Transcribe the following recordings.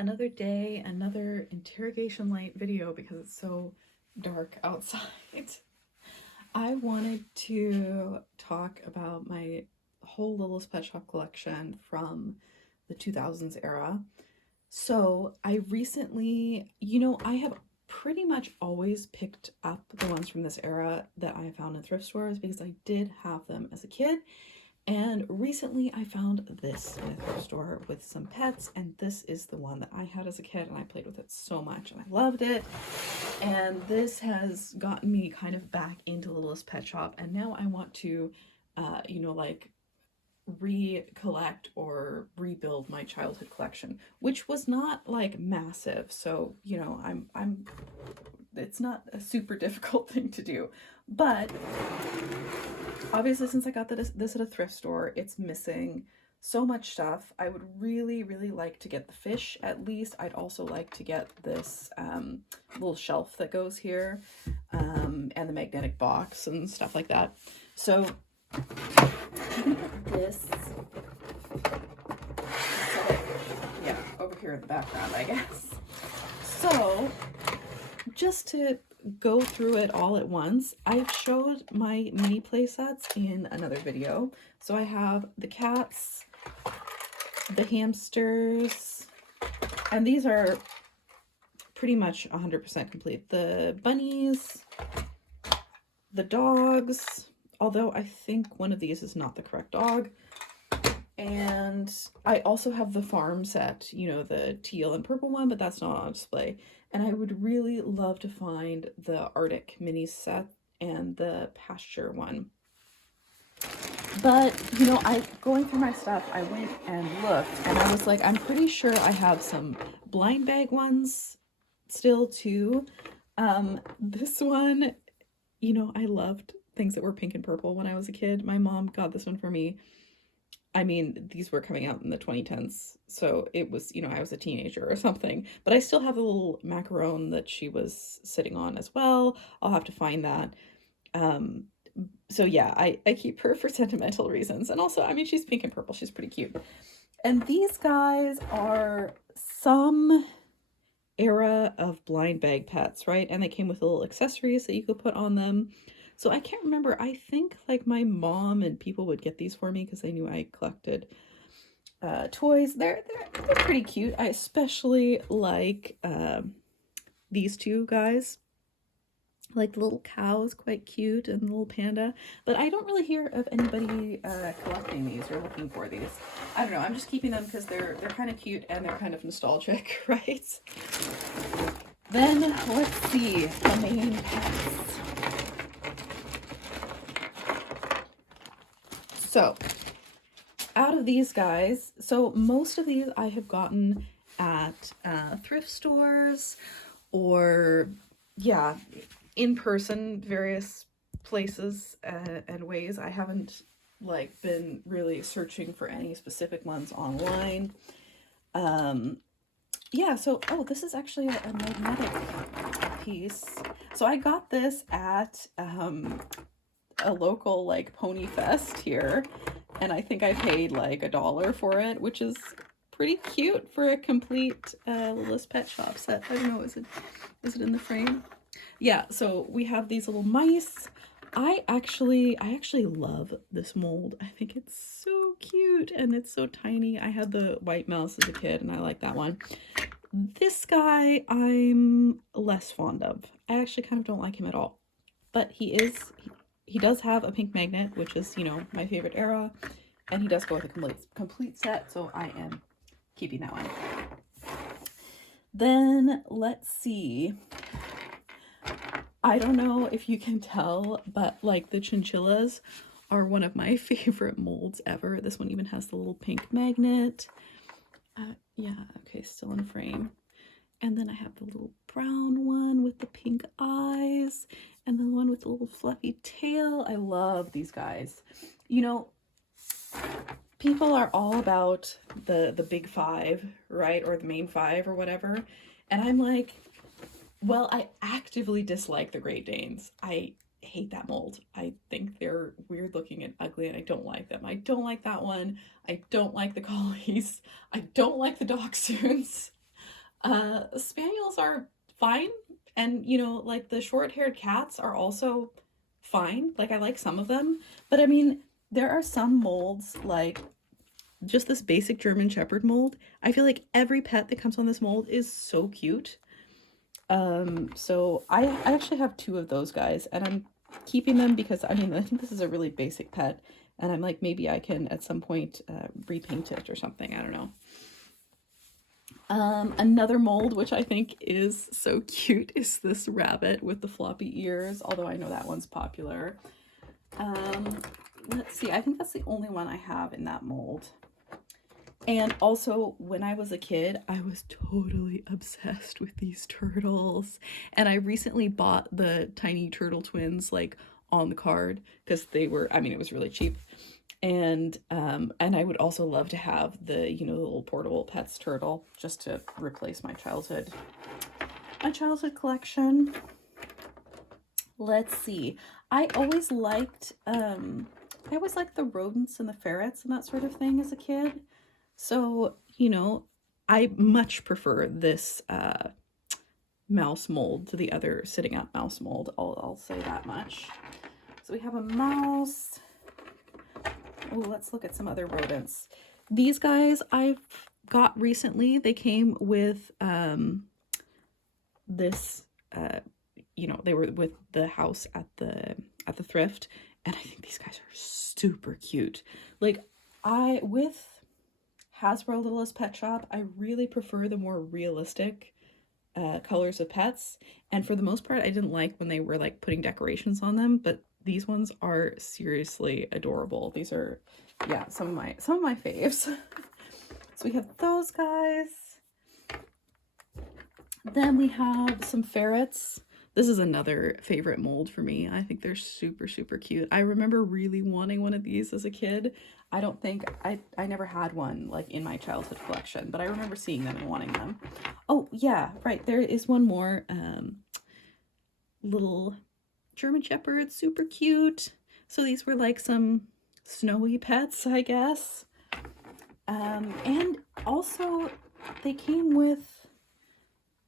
Another day, another interrogation light video because it's so dark outside. I wanted to talk about my whole Littlest Pet Shop collection from the 2000s era. So I recently, I have pretty much always picked up the ones from this era that I found in thrift stores because I did have them as a kid. And recently I found this in a thrift store with some pets, and this is the one that I had as a kid, and I played with it so much and I loved it. And this has gotten me kind of back into Littlest Pet Shop, and now I want to, like recollect or rebuild my childhood collection, which was not like massive. So, I'm it's not a super difficult thing to do, but obviously since I got this at a thrift store, it's missing so much stuff. I would really, really like to get the fish at least. I'd also like to get this little shelf that goes here, and the magnetic box and stuff like that. So this, yeah, over here in the background, I guess. So just to go through it all at once, I've showed my mini play sets in another video. So I have the cats, the hamsters, and these are pretty much 100% complete. The bunnies, the dogs, although I think one of these is not the correct dog. And I also have the farm set, the teal and purple one, but that's not on display. And I would really love to find the Arctic mini set and the pasture one. But, going through my stuff, I went and looked, and I was like, I'm pretty sure I have some blind bag ones still too. This one, I loved things that were pink and purple when I was a kid. My mom got this one for me. I mean, these were coming out in the 2010s, so it was, I was a teenager or something. But I still have the little macaron that she was sitting on as well. I'll have to find that. So yeah, I keep her for sentimental reasons. And also, I mean, she's pink and purple. She's pretty cute. And these guys are some era of blind bag pets, right? And they came with little accessories that you could put on them. So I can't remember. I think like my mom and people would get these for me because they knew I collected toys. They're pretty cute. I especially like these two guys. Like the little cow is quite cute, and the little panda. But I don't really hear of anybody collecting these or looking for these. I don't know. I'm just keeping them because they're kind of cute and they're kind of nostalgic, right? Then let's see the main pets. So, out of these guys, so most of these I have gotten at thrift stores or, yeah, in person, various places and ways. I haven't, been really searching for any specific ones online. Yeah, so, oh, this is actually a magnetic piece. So I got this at a local pony fest here, and I think I paid $1 for it, which is pretty cute for a complete Littlest Pet Shop set. I don't know, is it in the frame? Yeah, so we have these little mice. I actually love this mold. I think it's so cute and it's so tiny. I had the white mouse as a kid and I like that one. This guy I'm less fond of. I actually kind of don't like him at all, but he does have a pink magnet, which is, my favorite era, and he does go with a complete set, so I am keeping that one. Then, let's see. I don't know if you can tell, but, the chinchillas are one of my favorite molds ever. This one even has the little pink magnet. Yeah, okay, still in frame. And then I have the little brown one with the pink eyes, and the one with the little fluffy tail. I love these guys. People are all about the big five, right? Or the main five or whatever. And I'm like, well, I actively dislike the Great Danes. I hate that mold. I think they're weird looking and ugly, and I don't like them. I don't like that one. I don't like the collies. I don't like the dachshunds. Spaniels are fine, and you know, like the short-haired cats are also fine. Like I like some of them, but I mean, there are some molds like just this basic German Shepherd mold. I feel like every pet that comes on this mold is so cute. So I actually have two of those guys, and I'm keeping them because I mean I think this is a really basic pet, and I'm like maybe I can at some point repaint it or something. I don't know. Another mold which I think is so cute is this rabbit with the floppy ears, although I know that one's popular. Um, let's see, I think that's the only one I have in that mold. And also, when I was a kid, I was totally obsessed with these turtles. And I recently bought the tiny turtle twins like on the card because they were, I mean, it was really cheap. And I would also love to have the, you know, the little portable pets turtle just to replace my childhood collection. Let's see. I always liked the rodents and the ferrets and that sort of thing as a kid. So, you know, I much prefer this mouse mold to the other sitting up mouse mold. I'll say that much. So we have a mouse. Oh, let's look at some other rodents. These guys I've got recently. They came with this you know, they were with the house at the thrift, and I think these guys are super cute. Like with Hasbro Littlest Pet Shop, I really prefer the more realistic colors of pets, and for the most part I didn't like when they were like putting decorations on them, but these ones are seriously adorable. These are, yeah, some of my faves. So we have those guys. Then we have some ferrets. This is another favorite mold for me. I think they're super, super cute. I remember really wanting one of these as a kid. I don't think, I never had one like in my childhood collection, but I remember seeing them and wanting them. Oh yeah, right, there is one more little German Shepherd, super cute. So these were like some snowy pets, I guess. And also they came with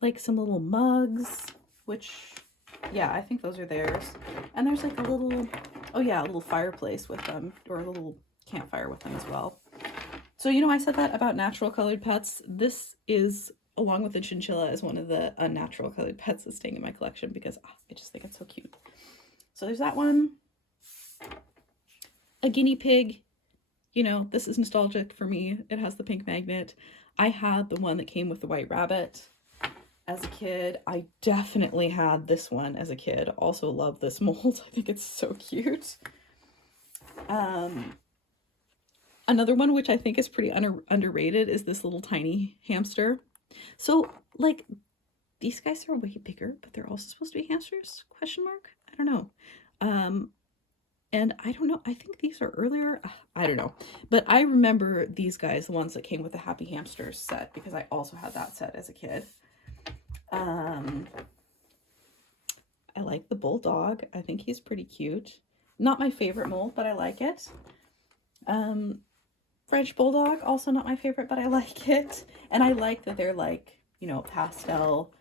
like some little mugs, which, yeah, I think those are theirs. And there's like a little, oh yeah, a little fireplace with them, or a little campfire with them as well. So, you know, I said that about natural colored pets. This is, along with the chinchilla, is one of the unnatural colored pets that's staying in my collection because I just think it's so cute. So there's that one. A guinea pig. You know, this is nostalgic for me. It has the pink magnet. I had the one that came with the white rabbit as a kid. I definitely had this one as a kid. Also love this mold. I think it's so cute. Another one which I think is pretty underrated is this little tiny hamster. So like these guys are way bigger, but they're also supposed to be hamsters? Question mark? I don't know. And I don't know, I think these are earlier. I don't know. But I remember these guys, the ones that came with the Happy Hamsters set, because I also had that set as a kid. I like the bulldog. I think he's pretty cute. Not my favorite mold, but I like it. French bulldog, also not my favorite, but I like it. And I like that they're like, you know, pastel,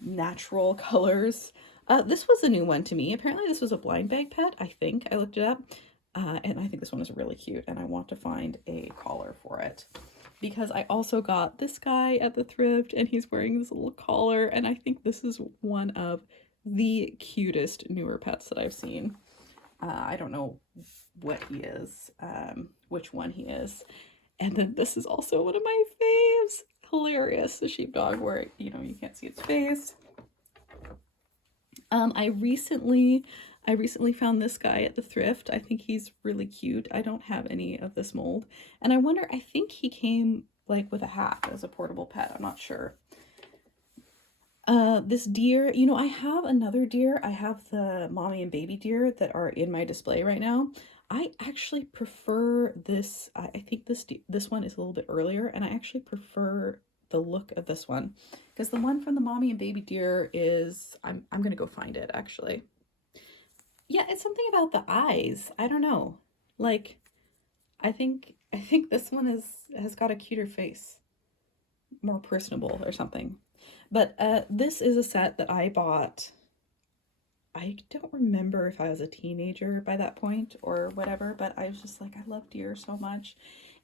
natural colors. This was a new one to me. Apparently this was a blind bag pet, I think. I looked it up. And I think this one is really cute, and I want to find a collar for it. Because I also got this guy at the thrift, and he's wearing this little collar, and I think this is one of the cutest newer pets that I've seen. I don't know what he is, which one he is. And then this is also one of my faves. Hilarious, the sheepdog where, you know, you can't see its face. I recently found this guy at the thrift. I think he's really cute. I don't have any of this mold. And I wonder, I think he came like with a hat as a portable pet. I'm not sure. This deer, you know, I have another deer. I have the mommy and baby deer that are in my display right now. I actually prefer this. I think this one is a little bit earlier, and I actually prefer the look of this one, because the one from the mommy and baby deer is, I'm gonna go find it actually. Yeah, it's something about the eyes. I don't know. Like, I think this one has got a cuter face. more personable or something. But this is a set that I bought. I don't remember if I was a teenager by that point or whatever, but I was just like, I love deer so much.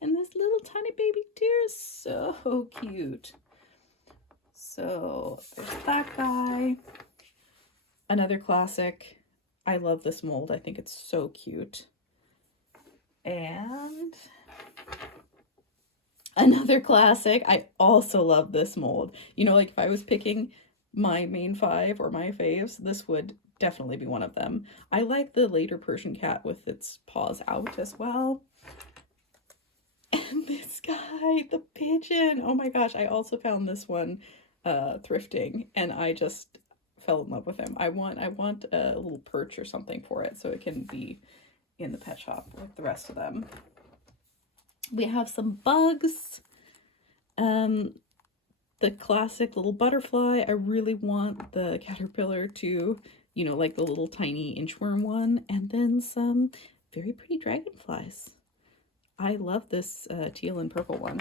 And this little tiny baby deer is so cute. So there's that guy. Another classic. I love this mold. I think it's so cute. And another classic. I also love this mold. You know, like if I was picking my main 5 or my faves, this would definitely be one of them. I like the later Persian cat with its paws out as well. And this guy, the pigeon. Oh my gosh, I also found this one thrifting, and I just fell in love with him. I want a little perch or something for it so it can be in the pet shop with the rest of them. We have some bugs. The classic little butterfly. I really want the caterpillar too, you know, like the little tiny inchworm one, and then some very pretty dragonflies. I love this teal and purple one.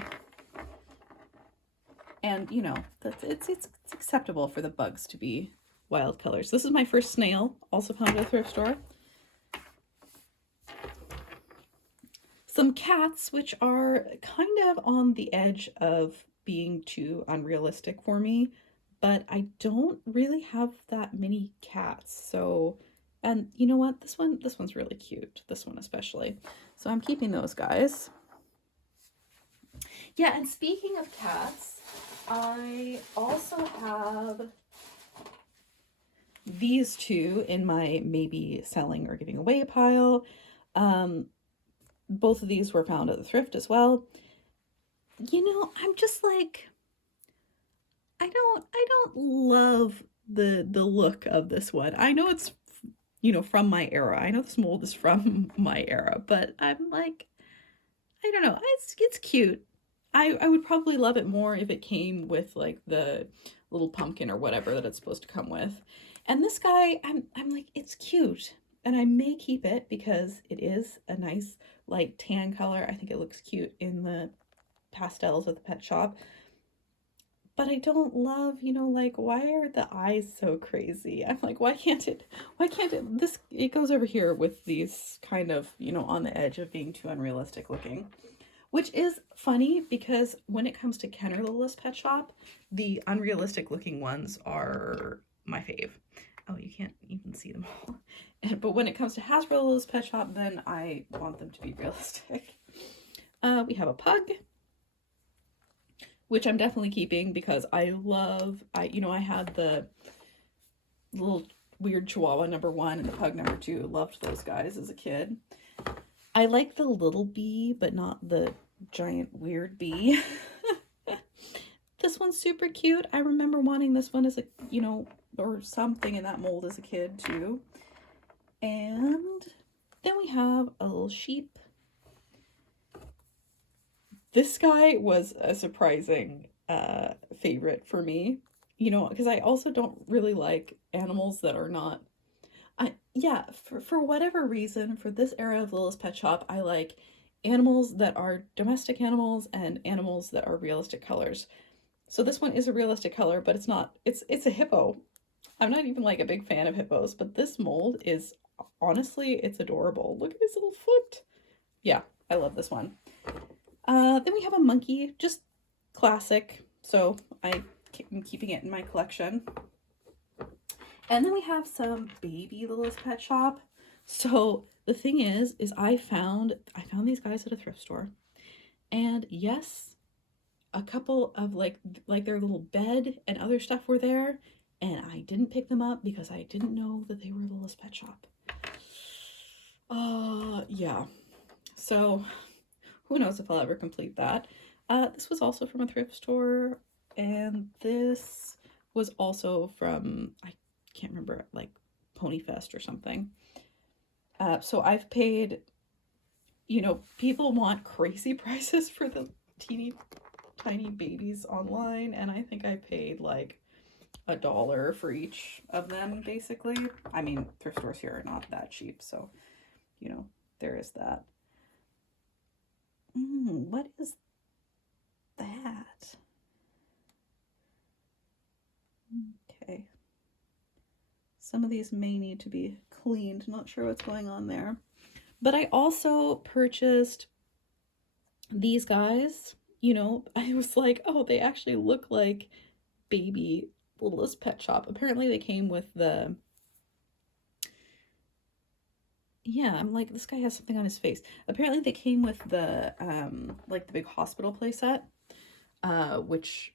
And you know, it's acceptable for the bugs to be wild colors. This is my first snail, also found at a thrift store. Some cats, which are kind of on the edge of being too unrealistic for me, but I don't really have that many cats. So, and you know what? This one's really cute. This one especially. So I'm keeping those guys. Yeah, and speaking of cats, I also have these two in my maybe selling or giving away pile. Both of these were found at the thrift as well. You know, I'm just like, I don't love the look of this one. I know it's, you know, from my era. I know this mold is from my era, but I'm like, I don't know. It's cute. I would probably love it more if it came with like the little pumpkin or whatever that it's supposed to come with. And this guy, I'm like, it's cute. And I may keep it because it is a nice light tan color. I think it looks cute in the pastels at the pet shop. But I don't love, you know, like, why are the eyes so crazy? I'm like, why can't it, it goes over here with these kind of, you know, on the edge of being too unrealistic looking. Which is funny because when it comes to Kenner Littlest Pet Shop, the unrealistic looking ones are my fave. Oh, you can't even see them all. But when it comes to Hasbro Littlest Pet Shop, then I want them to be realistic. We have a pug, which I'm definitely keeping because I had the little weird Chihuahua #1 and the pug #2. Loved those guys as a kid. I like the little bee, but not the giant weird bee. This one's super cute. I remember wanting this one as a, you know, or something in that mold as a kid too. And then we have a little sheep. This guy was a surprising favorite for me, you know, because I also don't really like animals that are not, for whatever reason, for this era of Littlest Pet Shop, I like animals that are domestic animals and animals that are realistic colors. So this one is a realistic color, but it's a hippo. I'm not even like a big fan of hippos, but this mold is, honestly, it's adorable. Look at his little foot. Yeah, I love this one. Then we have a monkey, just classic. So I'm keeping it in my collection. And then we have some baby Littlest Pet Shop. So the thing is I found these guys at a thrift store. And yes, a couple of like their little bed and other stuff were there. And I didn't pick them up because I didn't know that they were Littlest Pet Shop. Yeah. So who knows if I'll ever complete that. This was also from a thrift store. And this was also from, I can't remember, like Ponyfest or something. So I've paid, you know, people want crazy prices for the teeny tiny babies online, and I think I paid like $1 for each of them, basically. I mean, thrift stores here are not that cheap, so, you know, there is that. What is that? Okay. Some of these may need to be cleaned. Not sure what's going on there. But I also purchased these guys. You know, I was like, oh, they actually look like baby Littlest Pet Shop. Apparently they came with the, yeah, I'm like, this guy has something on his face. Apparently they came with the like the big hospital playset, which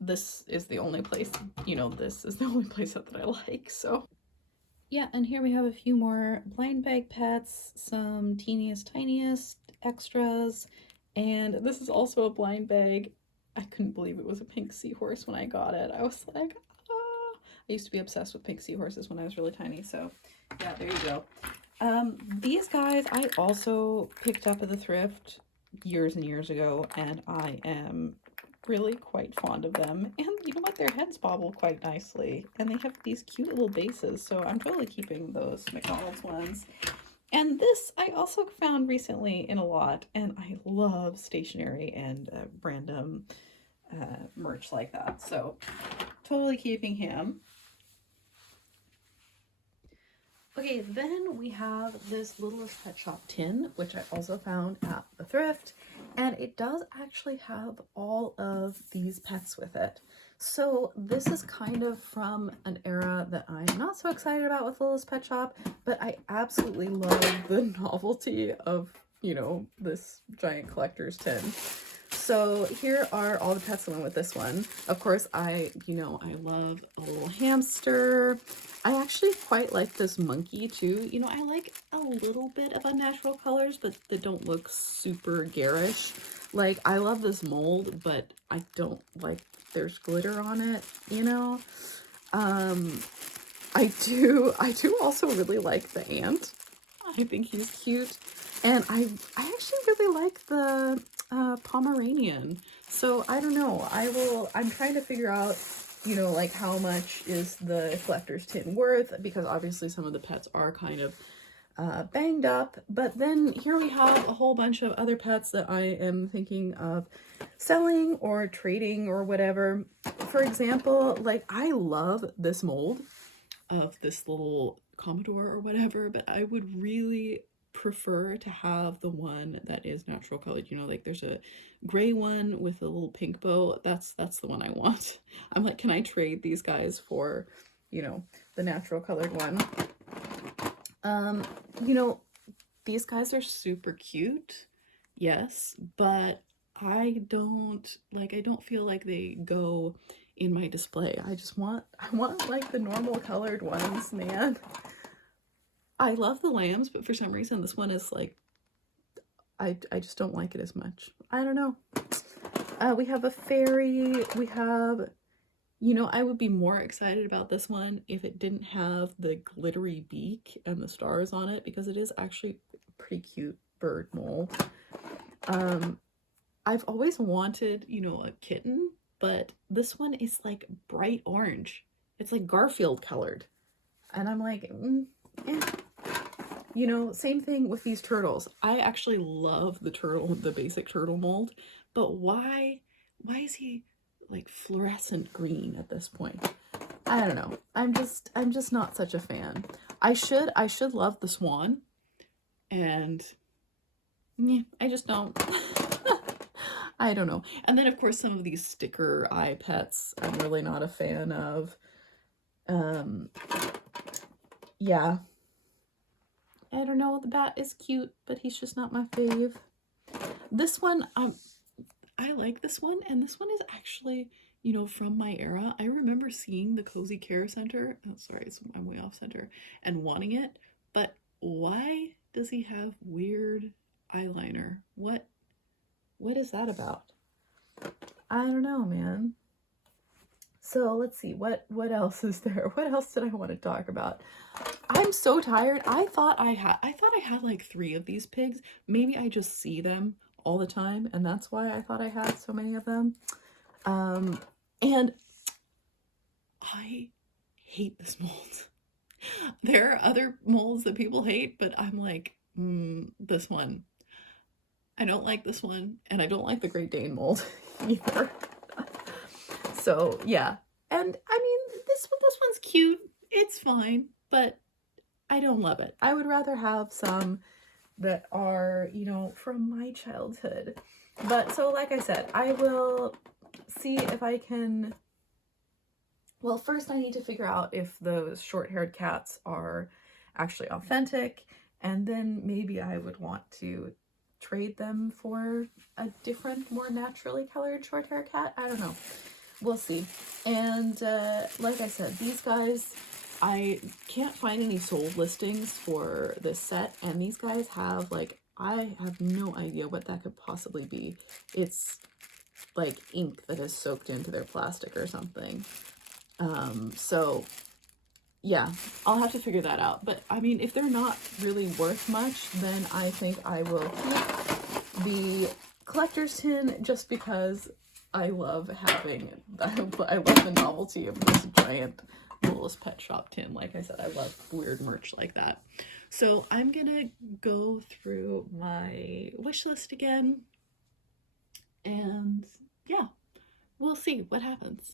this is the only place, you know, this is the only playset that I like. So yeah, and here we have a few more blind bag pets, some teeniest tiniest extras, and this is also a blind bag. I couldn't believe it was a pink seahorse when I got it. I was like, ah. I used to be obsessed with pink seahorses when I was really tiny, so yeah, there you go. These guys I also picked up at the thrift years and years ago, and I am really quite fond of them. And you know what? Their heads bobble quite nicely, and they have these cute little bases, so I'm totally keeping those McDonald's ones. And this I also found recently in a lot, and I love stationery and random merch like that, so totally keeping him. Okay, then we have this Littlest Pet Shop tin, which I also found at the thrift, and it does actually have all of these pets with it. So this is kind of from an era that I'm not so excited about with Littlest Pet Shop, but I absolutely love the novelty of, you know, this giant collector's tin. So here are all the pets that went with this one. Of course, I love a little hamster. I actually quite like this monkey too. You know, I like a little bit of unnatural colors, but that don't look super garish. Like, I love this mold, but I don't like there's glitter on it, you know? I do also really like the ant. I think he's cute. And I actually really like the Pomeranian. So I don't know. I'm trying to figure out, you know, like how much is the collector's tin worth, because obviously some of the pets are kind of banged up. But then here we have a whole bunch of other pets that I am thinking of selling or trading or whatever. For example, like I love this mold of this little Commodore or whatever, but I would really prefer to have the one that is natural colored. You know, like there's a gray one with a little pink bow. That's the one I want. I'm like, can I trade these guys for, you know, the natural colored one? You know, these guys are super cute, yes, but I don't feel like they go in my display. I want like the normal colored ones, man. I love the lambs, but for some reason this one is like, I just don't like it as much. I don't know. We have a fairy. We have, you know, I would be more excited about this one if it didn't have the glittery beak and the stars on it, because it is actually a pretty cute bird mold. I've always wanted, you know, a kitten, but this one is like bright orange. It's like Garfield colored. And I'm like, eh. You know, same thing with these turtles. I actually love the basic turtle mold, but why is he like fluorescent green at this point? I don't know. I'm just not such a fan. I should love the swan, and yeah, I just don't. I don't know. And then of course some of these sticker eye pets I'm really not a fan of. Yeah. I don't know, the bat is cute, but he's just not my fave. This one, I like this one, and this one is actually, you know, from my era. I remember seeing the Cozy Care Center. Oh, sorry, I'm way off center, and wanting it. But why does he have weird eyeliner? What is that about? I don't know, man. So let's see, what else is there? What else did I want to talk about? I'm so tired. I thought I had like 3 of these pigs. Maybe I just see them all the time, and that's why I thought I had so many of them. And I hate this mold. There are other molds that people hate, but I'm like, this one. I don't like this one, and I don't like the Great Dane mold either. So yeah, and I mean, cute. It's fine, but I don't love it. I would rather have some that are, you know, from my childhood. But so like I said, I will see if I can. Well, first I need to figure out if those short-haired cats are actually authentic, and then maybe I would want to trade them for a different, more naturally colored short-haired cat. I don't know. We'll see. And like I said, these guys, I can't find any sold listings for this set, and these guys have, like, I have no idea what that could possibly be. It's like ink that has soaked into their plastic or something. So yeah, I'll have to figure that out. But I mean, if they're not really worth much, then I think I will keep the collector's tin, just because I love having, I love the novelty of this giant Littlest Pet Shop tin. Like I said, I love weird merch like that. So I'm gonna go through my wish list again, and yeah, we'll see what happens.